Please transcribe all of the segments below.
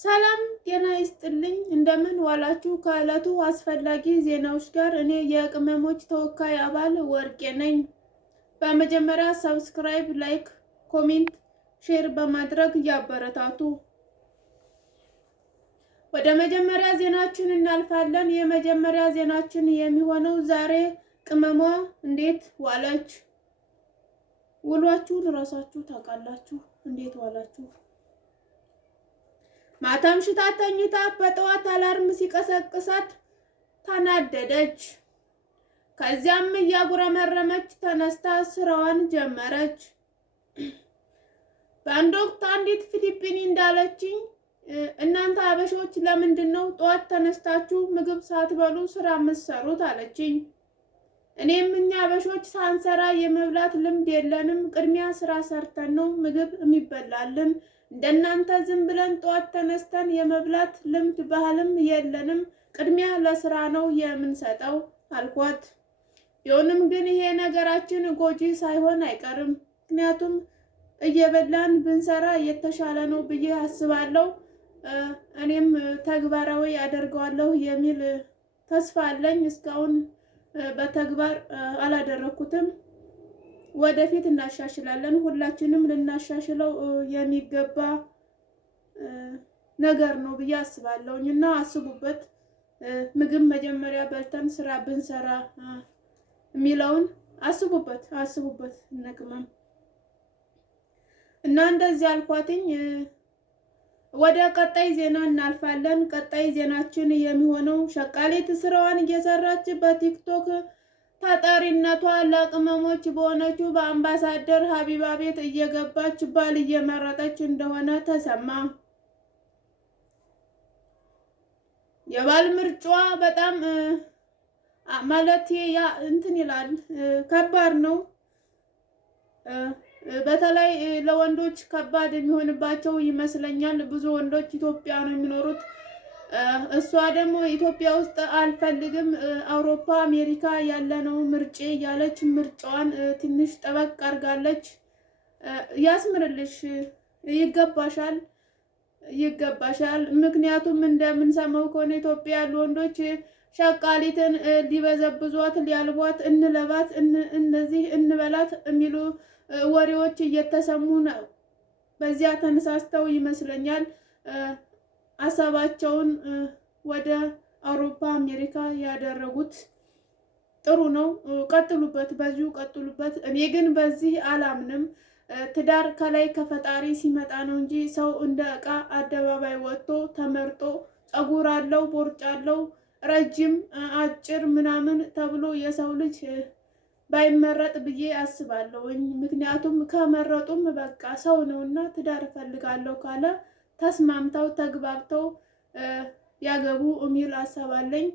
ሰላም ጤና ይስጥልኝ። እንደምን ዋላችሁ? ከዕለቱ አስፈላጊ ዜናዎች ጋር እኔ የቅመሞች ተወካይ አባል ወርቄ ነኝ። በመጀመሪያ ሰብስክራይብ፣ ላይክ፣ ኮሜንት፣ ሼር በማድረግ ያበረታቱ። ወደ መጀመሪያ ዜናችን እናልፋለን። የመጀመሪያ ዜናችን የሚሆነው ዛሬ ቅመሟ እንዴት ዋለች? ውሏችሁን ራሳችሁ ታውቃላችሁ። እንዴት ዋላችሁ? ማታ አምሽታ ተኝታ በጠዋት አላርም ሲቀሰቅሳት ተናደደች። ከዚያም እያጉረመረመች ተነስታ ስራዋን ጀመረች። በአንድ ወቅት አንዲት ፊሊፒኒ እንዳለችኝ እናንተ አበሾች ለምንድን ነው ጠዋት ተነስታችሁ ምግብ ሳትበሉ ስራ የምትሰሩት አለችኝ። እኔም እኛ አበሾች ሳንሰራ የመብላት ልምድ የለንም፣ ቅድሚያ ስራ ሰርተን ነው ምግብ የሚበላልን። እንደናንተ ዝም ብለን ጠዋት ተነስተን የመብላት ልምድ ባህልም የለንም፣ ቅድሚያ ለስራ ነው የምንሰጠው አልኳት። ቢሆንም ግን ይሄ ነገራችን ጎጂ ሳይሆን አይቀርም፣ ምክንያቱም እየበላን ብንሰራ የተሻለ ነው ብዬ አስባለሁ። እኔም ተግባራዊ አደርገዋለሁ የሚል ተስፋ አለኝ። እስካሁን በተግባር አላደረኩትም። ወደፊት እናሻሽላለን። ሁላችንም ልናሻሽለው የሚገባ ነገር ነው ብዬ አስባለሁኝ እና አስቡበት። ምግብ መጀመሪያ በልተን ስራ ብንሰራ የሚለውን አስቡበት ነቅመም እና እንደዚህ አልኳትኝ። ወደ ቀጣይ ዜና እናልፋለን። ቀጣይ ዜናችን የሚሆነው ሸቃሊት ስራዋን እየሰራች በቲክቶክ ታጣሪነቷ ለቅመሞች በሆነችው በአምባሳደር ሀቢባ ቤት እየገባች ባል እየመረጠች እንደሆነ ተሰማ። የባል ምርጫዋ በጣም ማለት እንትን ይላል፣ ከባድ ነው። በተለይ ለወንዶች ከባድ የሚሆንባቸው ይመስለኛል። ብዙ ወንዶች ኢትዮጵያ ነው የሚኖሩት። እሷ ደግሞ ኢትዮጵያ ውስጥ አልፈልግም፣ አውሮፓ አሜሪካ ያለ ነው ምርጬ እያለች ምርጫዋን ትንሽ ጠበቅ አድርጋለች። ያስምርልሽ፣ ይገባሻል። ምክንያቱም እንደምንሰማው ከሆነ ኢትዮጵያ ያሉ ወንዶች ሸቃሊትን ሊበዘብዟት፣ ሊያልቧት፣ እንለባት፣ እነዚህ እንበላት የሚሉ ወሬዎች እየተሰሙ ነው። በዚያ ተነሳስተው ይመስለኛል ሀሳባቸውን ወደ አውሮፓ አሜሪካ ያደረጉት። ጥሩ ነው፣ ቀጥሉበት፣ በዚሁ ቀጥሉበት። እኔ ግን በዚህ አላምንም። ትዳር ከላይ ከፈጣሪ ሲመጣ ነው እንጂ ሰው እንደ ዕቃ አደባባይ ወጥቶ ተመርጦ ፀጉር አለው፣ ቦርጭ አለው፣ ረጅም አጭር ምናምን ተብሎ የሰው ልጅ ባይመረጥ ብዬ አስባለሁኝ። ምክንያቱም ከመረጡም በቃ ሰው ነውና ትዳር እፈልጋለሁ ካለ ተስማምተው ተግባብተው ያገቡ የሚል ሀሳብ አለኝ።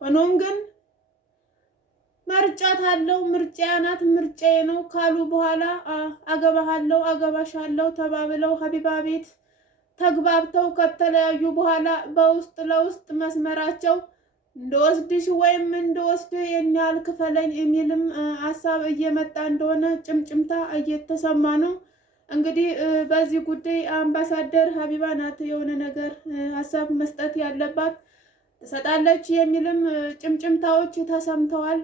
ሆኖም ግን መርጫት አለው፣ ምርጫዬ ናት፣ ምርጫዬ ነው ካሉ በኋላ አገባሃለሁ፣ አገባሻለሁ ተባብለው ሀቢባ ቤት ተግባብተው ከተለያዩ በኋላ በውስጥ ለውስጥ መስመራቸው እንደወስድሽ ወይም እንደወስድ የሚያህል ክፈለኝ የሚልም ሀሳብ እየመጣ እንደሆነ ጭምጭምታ እየተሰማ ነው። እንግዲህ በዚህ ጉዳይ አምባሳደር ሀቢባ ናት የሆነ ነገር ሀሳብ መስጠት ያለባት፣ ትሰጣለች የሚልም ጭምጭምታዎች ተሰምተዋል።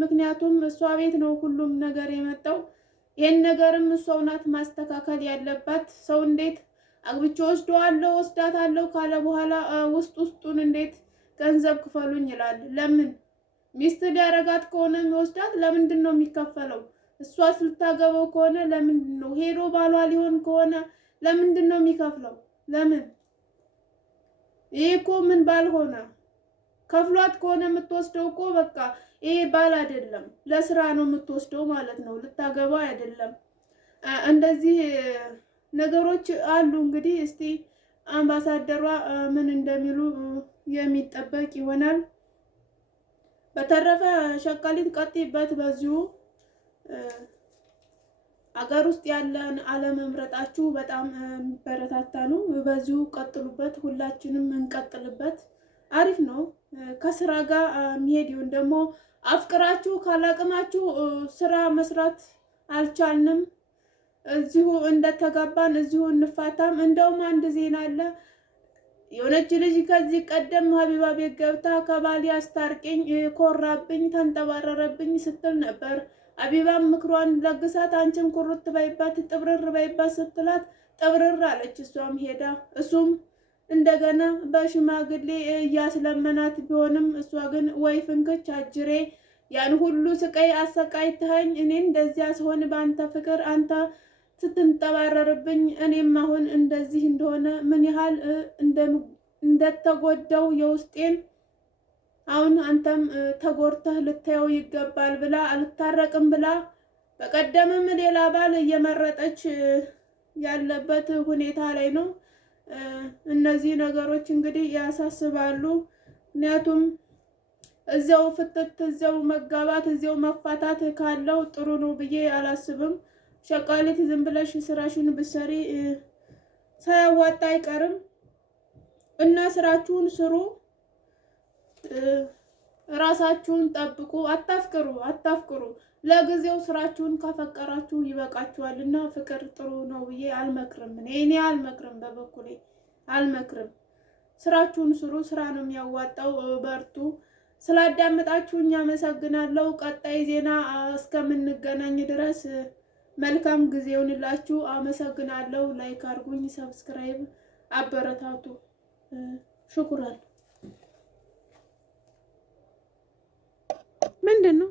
ምክንያቱም እሷ ቤት ነው ሁሉም ነገር የመጣው። ይህን ነገርም እሷው ናት ማስተካከል ያለባት። ሰው እንዴት አግብቼ ወስዳታለሁ ካለ በኋላ ውስጡን እንዴት ገንዘብ ክፈሉኝ ይላል? ለምን? ሚስት ሊያረጋት ከሆነ የሚወስዳት ለምንድን ነው የሚከፈለው? እሷስ ልታገበው ከሆነ ለምንድን ነው? ሄዶ ባሏ ሊሆን ከሆነ ለምንድን ነው የሚከፍለው? ለምን? ይሄ እኮ ምን ባል ሆነ? ከፍሏት ከሆነ የምትወስደው እኮ በቃ ይሄ ባል አይደለም፣ ለስራ ነው የምትወስደው ማለት ነው፣ ልታገባ አይደለም። እንደዚህ ነገሮች አሉ። እንግዲህ እስቲ አምባሳደሯ ምን እንደሚሉ የሚጠበቅ ይሆናል። በተረፈ ሸቃሊት ቀጥይበት። በዚሁ አገር ውስጥ ያለን አለመምረጣችሁ በጣም የሚበረታታ ነው። በዚሁ ቀጥሉበት፣ ሁላችንም እንቀጥልበት። አሪፍ ነው። ከስራ ጋር የሚሄድ ይሁን። ደግሞ አፍቅራችሁ ካላቅማችሁ ስራ መስራት አልቻልንም እዚሁ እንደተጋባን እዚሁ እንፋታም። እንደውም አንድ ዜና አለ። የሆነች ልጅ ከዚህ ቀደም ሀቢባ ቤት ገብታ ከባሌ አስታርቂኝ፣ ኮራብኝ፣ ተንጠባረረብኝ ስትል ነበር። ሀቢባም ምክሯን ለግሳት አንቺም ኩርት በይባት ጥብርር በይባት ስትላት ጥብርር አለች። እሷም ሄዳ እሱም እንደገና በሽማግሌ እያስለመናት ቢሆንም እሷ ግን ወይ ፍንክች አጅሬ ያን ሁሉ ስቃይ አሰቃይተኸኝ እኔ እንደዚያ ስሆን በአንተ ፍቅር አንተ ስትንጠባረርብኝ እኔም አሁን እንደዚህ እንደሆነ ምን ያህል እንደተጎዳው የውስጤን አሁን አንተም ተጎድተህ ልታየው ይገባል ብላ አልታረቅም ብላ በቀደምም ሌላ ባል እየመረጠች ያለበት ሁኔታ ላይ ነው። እነዚህ ነገሮች እንግዲህ ያሳስባሉ። ምክንያቱም እዚያው ፍትት እዚያው መጋባት እዚያው መፋታት ካለው ጥሩ ነው ብዬ አላስብም። ሸቃሊት ዝም ብለሽ ስራሽን ብትሰሪ ሳያዋጣ አይቀርም እና ስራችሁን ስሩ። ራሳችሁን ጠብቁ። አታፍቅሩ። ለጊዜው ስራችሁን ካፈቀራችሁ ይበቃችኋል። እና ፍቅር ጥሩ ነው ብዬ አልመክርም። እኔ አልመክርም፣ በበኩሌ አልመክርም። ስራችሁን ስሩ። ስራ ነው የሚያዋጣው። በርቱ። ስላዳመጣችሁኝ አመሰግናለሁ። ቀጣይ ዜና እስከምንገናኝ ድረስ መልካም ጊዜ ይሁንላችሁ። አመሰግናለሁ። ላይክ አድርጉኝ፣ ሰብስክራይብ አበረታቱ። ሽኩራን። ምንድን ነው?